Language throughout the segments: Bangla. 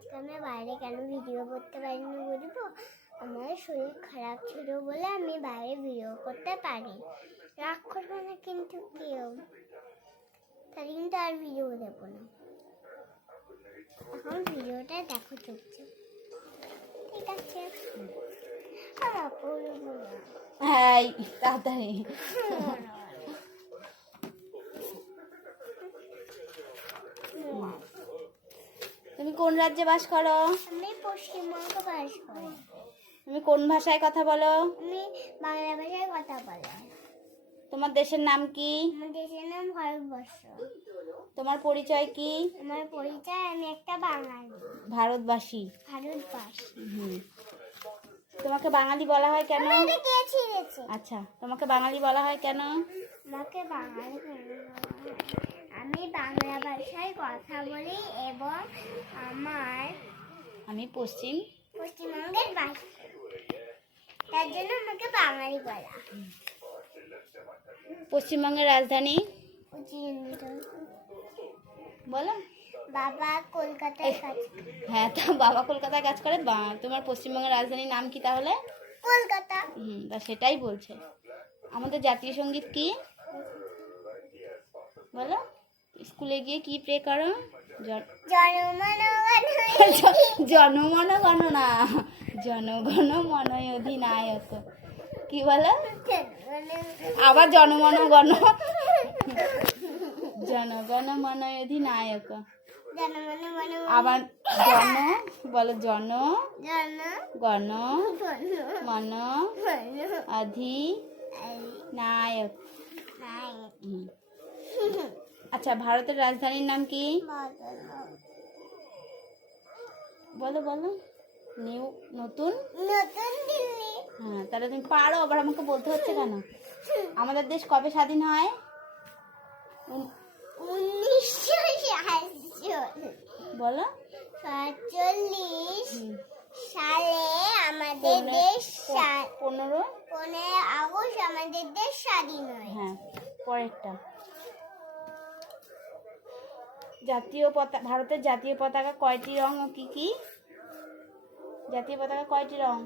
আজকে আমি বাইরে কেন ভিডিও করতে পারিনি বলব? আমার শরীর খারাপ ছিল বলে আমি বাইরে ভিডিও করতে পারি। রাগ করবে না কিন্তু কেউ। তাহলে কিন্তু আর ভিডিও দেবো না। এখন ভিডিওটা দেখো চলছে। ঠিক আছে। আর হ্যাঁ তাড়াতাড়ি তুমি কোন রাজ্যে বাস করো? আমি পশ্চিমবঙ্গ বাস করি। তুমি কোন ভাষায় কথা বলো? আমি বাংলা ভাষায় কথা বলি। তোমার দেশের নাম কি? আমার দেশের নাম ভারতবর্ষ। তোমার পরিচয় কি? আমার পরিচয় আমি একটা বাঙালি। ভারতবাসী। ভারতবাসী। হুম। তোমাকে বাঙালি বলা হয় কেন? আচ্ছা তোমাকে বাঙালি বলা হয় কেন? আমাকে বাঙালি? আমি বাংলা ভাষায় কথা বলি এবং আমার আমি পশ্চিম। পশ্চিমবঙ্গের বাসী তার জন্য আমাকে বাঙালি বলা পশ্চিমবঙ্গের রাজধানী? বলো। বাবা কলকাতায় কাজ হ্যাঁ তা বাবা কলকাতায় কাজ করে। বা- তোমার পশ্চিমবঙ্গের রাজধানীর নাম কি তাহলে? কলকাতা। হুম তা সেটাই বলছে। আমাদের জাতীয় সংগীত কি? বলো। স্কুলে গিয়ে কি প্রে করো? জনমন গণনা জনগণ মনয় অধিনায়ক। কি বলো? আবার জনমন গণ জনগণ মনয় অধিনায়ক। আবার জন বলো জন। গণ মন অধি নায়ক। হুম। আচ্ছা ভারতের রাজধানীর নাম কি? বলো বলো। নিউ নতুন? নতুন দিল্লি। হ্যাঁ তাহলে তুমি পারো আবার আমাকে বলতে হচ্ছে কেন? আমাদের দেশ কবে স্বাধীন হয়? উনিশশো সাতচল্লিশ। বলো। সাতচল্লিশ। সালে আমাদের দেশ পনেরো? পনেরো আগস্ট আমাদের দেশ স্বাধীন হয়। হ্যাঁ পরেরটা। জাতীয় পতাকা ভারতের জাতীয় পতাকা কয়টি রং ও কি কি? জাতীয় পতাকা কয়টি রং?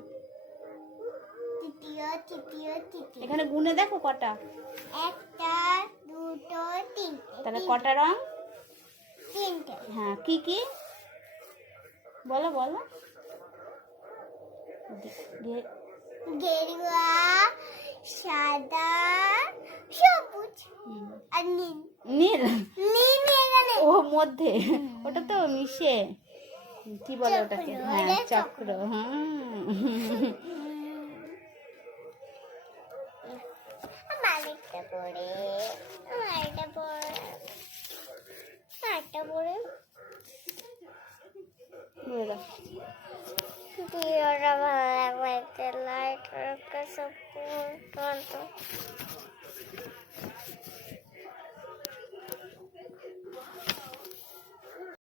এখানে গুনে দেখো কটা। একটা দুটো তিনটে। তাহলে কটা রং? তিনটে। হ্যাঁ কি কি? বলো বলো। গেরুয়া সাদা সবুজ আর নীল। নীল? মধ্যে। ওটা তো মিশে। কি বলে ওটাকে? হ্যাঁ চক্র। হ্যাঁ পরে পরে একটা ভিডিওটা ভালো লাগবে? লাইক সাবস্ক্রাইব করতে